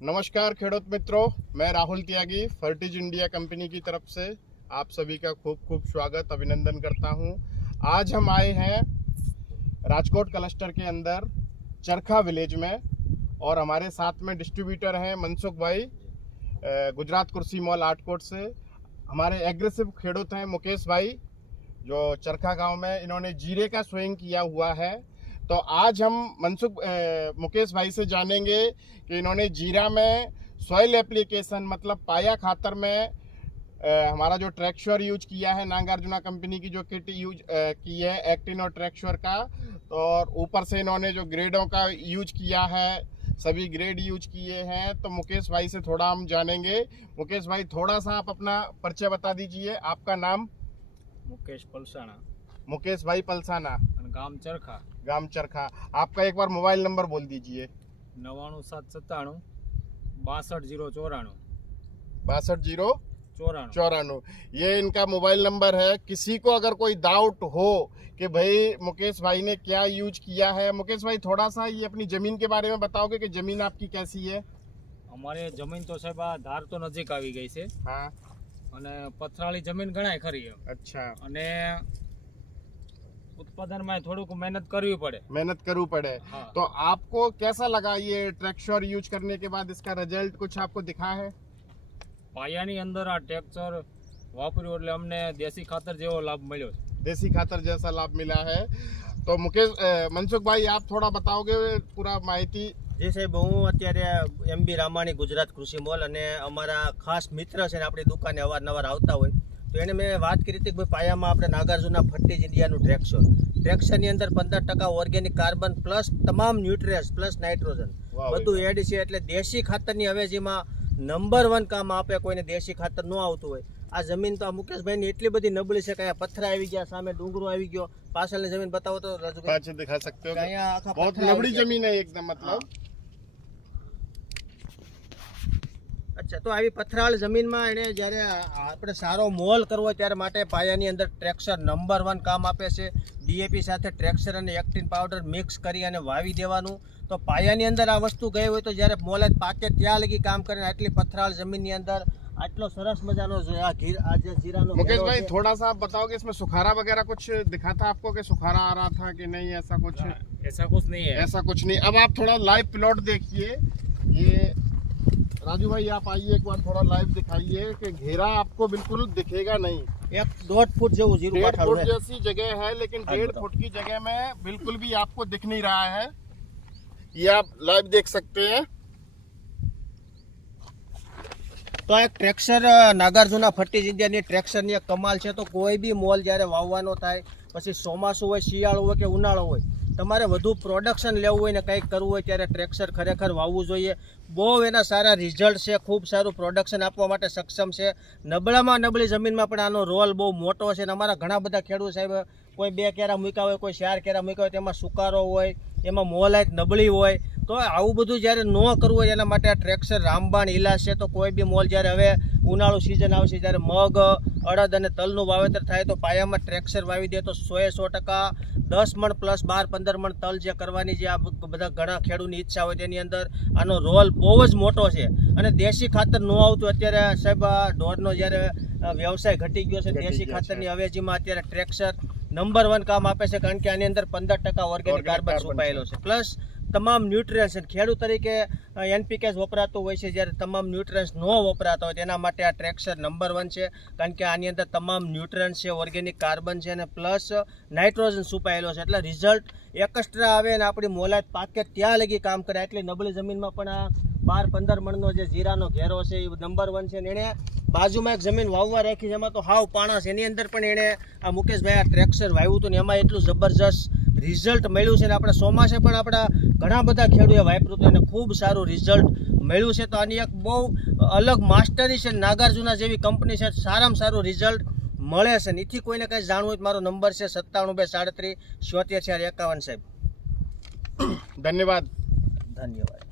नमस्कार खेडूत मित्रों, मैं राहुल त्यागी, फर्टिज इंडिया कंपनी की तरफ़ से आप सभी का खूब खूब स्वागत, अभिनंदन करता हूँ। आज हम आए हैं राजकोट क्लस्टर के अंदर, चरखा विलेज में, और हमारे साथ में डिस्ट्रीब्यूटर हैं मनसुख भाई गुजरात कुर्सी मॉल आटकोट से। हमारे एग्रेसिव खेडूत हैं मुकेश भाई, जो चरखा गाँव में इन्होंने जीरे का स्वयं किया हुआ है। तो आज हम मनसुख मुकेश भाई से जानेंगे कि इन्होंने जीरा में सॉइल एप्लीकेशन मतलब पाया खातर में आ, हमारा जो ट्रैक्शर यूज़ किया है नागार्जुना कंपनी की जो किट यूज़ आ, की है एक्टिन और ट्रैक्श्योर का। तो और ऊपर से इन्होंने जो ग्रेडों का यूज़ किया है सभी ग्रेड यूज़ किए हैं। तो मुकेश भाई से थोड़ा हम जानेंगे। मुकेश भाई थोड़ा सा आप अपना परिचय बता दीजिए। आपका नाम? मुकेश पलसाना मुकेश भाई पलसाना ગામ ચરખા गाम चरखा आपका एक बार मोबाइल नंबर बोल दीजिए નવ્વાણું સાત સત્તાણું બાસઠ જીરો ચોરાણું बासठ जीरो ચોરાણું चौरानवे ये इनका मोबाइल नंबर है किसी को अगर कोई डाउट हो कि भाई मुकेश भाई ने क्या यूज किया है मुकेश भाई थोड़ा सा ये अपनी जमीन के बारे में बताओगे कि जमीन आपकी कैसी है અમારે જમીન તો સાહેબ આ ધાર તો નજીક આવી ગઈ છે हाँ અને પથરાળી જમીન ગણાય ખરી એમ अच्छा અને ઉત્પાદનમાં થોડુંક મહેનત કરવી પડે मेहनत करू पड़े હા तो आपको कैसा लगा ये ट्रैक्श्योर यूज करने के बाद इसका रिजल्ट कुछ आपको दिखा है પાયાની અંદર આ ટેક્ચર વાપર્યું એટલે અમને દેશી ખાતર જેવો લાભ મળ્યો છે देसी खातर जैसा लाभ मिला है तो मुकेश अ, मनसुख भाई आप थोड़ा बताओगे पूरा माहिती જી સાહેબ હું અત્યારે એમ બી રામાણી ગુજરાત કૃષિ મોલ અને અમારા ખાસ મિત્ર છે ને આપણી દુકાને અવારનવાર આવતા હોય તો એને મેં વાત કરી હતી કે ભાઈ પાયામાં આપણે નાગાર્જુના ફર્ટિજ ઇન્ડિયાનું ટ્રેક્સર ટ્રેક્સરની અંદર પંદર ટકા ઓર્ગેનિક કાર્બન પ્લસ તમામ ન્યુટ્રિયસ પ્લસ નાઇટ્રોજન. બધું એડ છે એટલે દેશી ખાતરની અવેજીમાં નંબર વન કામ આપે કોઈને દેશી ખાતર ન આવતું હોય. આ જમીન તો આ મુકેશભાઈની એટલી બધી નબળી છે કે અહીંયા પથ્થર આવી ગયા સામે ડુંગરો આવી ગયો. પાછળની જમીન બતાવો તો રજૂ દિખા સકતે અહીંયા નબળી જમીન એકદમ મતલબ. અચ્છા તો આવી પથરાળ જમીનમાં એને જ્યારે આ- આપણે સારો મોલ કરવો હોય ત્યારે માટે પાયાની અંદર ટ્રેક્સર નંબર વન કામ આપે છે ડીએપી સાથે ટ્રેક્સર અને એક્ટિન પાવડર મિક્સ કરી અને વાવી દેવાનું તો પાયાની અંદર આ વસ્તુ ગઈ હોય તો જ્યારે મોલ જ પાકે ત્યાં લગી કામ કરે ને આટલી પથરાળ જમીનની અંદર આટલો સરસ મજાનો જે આ ઘી આ જે જીરાનો मुकेश ઘેરો भाई છે, थोड़ा सा आप बताओगे इसमें सुखारा वगैरह कुछ दिखा था आपको कि सुखारा आ रहा था कि नहीं ऐसा कुछ એસા કુછ નહીં હે ऐसा कुछ नहीं अब आप थोड़ा लाइव प्लॉट देखिए ये राजू भाई आप आइए एक बार थोड़ा लाइव दिखाइए कि घेरा आपको बिल्कुल दिखेगा नहीं એક દોઢ ફૂટ જેવું જીરું डेढ़ પાથરાળું फुट છે. जैसी जगह है लेकिन हाँ, डेढ़ बताओ। फुट की जगह में बिल्कुल भी आपको दिख नहीं रहा है ये आप लाइव देख सकते हैं તો આ એક ટ્રેક્ટર નાગાર્જુના ફર્ટીજ ઇન્ડિયાની ટ્રેક્ટરની એક કમાલ છે તો કોઈ બી મોલ જ્યારે વાવવાનો થાય પછી ચોમાસું હોય શિયાળો હોય કે ઉનાળો હોય તમારે વધુ પ્રોડક્શન લેવું હોય ને કંઈક કરવું હોય ત્યારે ટ્રેક્સર ખરેખર વાવવું જોઈએ. બહુ એના સારા રિઝલ્ટ છે, ખૂબ સારું પ્રોડક્શન આપવા માટે સક્ષમ છે. નબળામાં નબળી જમીનમાં પણ આનો રોલ બહુ મોટો છે અને અમારા ઘણા બધા ખેડૂત સાહેબ, કોઈ બે કેરા મૂક્યા હોય, કોઈ ચાર કેરા મૂક્યા હોય, તેમાં સુકારો હોય, એમાં મોલાઈટ નબળી હોય. તો આવું બધું જ્યારે ન કરવું હોય એના માટે આ ટ્રેક્સર રામબાણ ઇલાજ છે. તો કોઈ બી મોલ જ્યારે હવે ઉનાળુ સિઝન આવશે, જ્યારે મગ, અડદ અને તલનું વાવેતર થાય તો પાયામાં ટ્રેક્સર વાવી દે તો સોએ સો ટકા દસ મણ પ્લસ બાર પંદર મણ તલ જે કરવાની જે આ બધા ઘણા ખેડૂતની ઈચ્છા હોય તેની અંદર આનો રોલ બહુ જ મોટો છે. અને દેશી ખાતર ન આવતું અત્યારે સાહેબ આ ઢોરનો જ્યારે વ્યવસાય ઘટી ગયો છે દેશી ખાતરની અવેજીમાં અત્યારે ટ્રેક્સર નંબર વન કામ આપે છે કારણ કે આની અંદર પંદર ટકા ઓર્ગેનિક કાર્બન છુપાયેલો છે. પ્લસ તમામ ન્યુટ્રિયન્સ ખેડૂત તરીકે એનપીકેસ વપરાતું હોય છે. જ્યારે તમામ ન્યુટ્રિયન્સ ન વપરાતા હોય, તેના માટે આ ટ્રેક્સર નંબર વન છે. કારણ કે આની અંદર તમામ ન્યુટ્રિયન્સ છે ઓર્ગેનિક કાર્બન છે અને પ્લસ નાઇટ્રોજન સુપાયેલો છે. એટલે રિઝલ્ટ એકસ્ટ્રા આવે અને આપણી મોલાત પાકે ત્યાં લગી કામ કરે. એટલી નબળી જમીનમાં પણ આ બાર પંદર મણનો જે જીરાનો ઘેરો છે, એ નંબર વન છે. એણે બાજુમાં એક જમીન વાવવા રાખી છે. એમાં તો હાવ પાણા છે એની અંદર પણ એણે આ મુકેશભાઈ આ ટ્રેક્સર વાવ્યું હતું ને એમાં એટલું જબરજસ્ત રિઝલ્ટ મળ્યું છે અને આપણા ચોમાસે પણ આપણા ઘણા બધા ખેડૂએ વાપર્યું હતું અને ખૂબ સારું રિઝલ્ટ મળ્યું છે. તો આની એક બહુ અલગ માસ્ટરી છે નાગાર્જુના જેવી કંપની છે. સારામાં સારું રિઝલ્ટ મળે છે. નીથી કોઈને કંઈ જાણવું હોય મારો નંબર છે સત્તાણું બે સાડત્રીસ છોતેર ચાર એકાવન સાહેબ. ધન્યવાદ. ધન્યવાદ.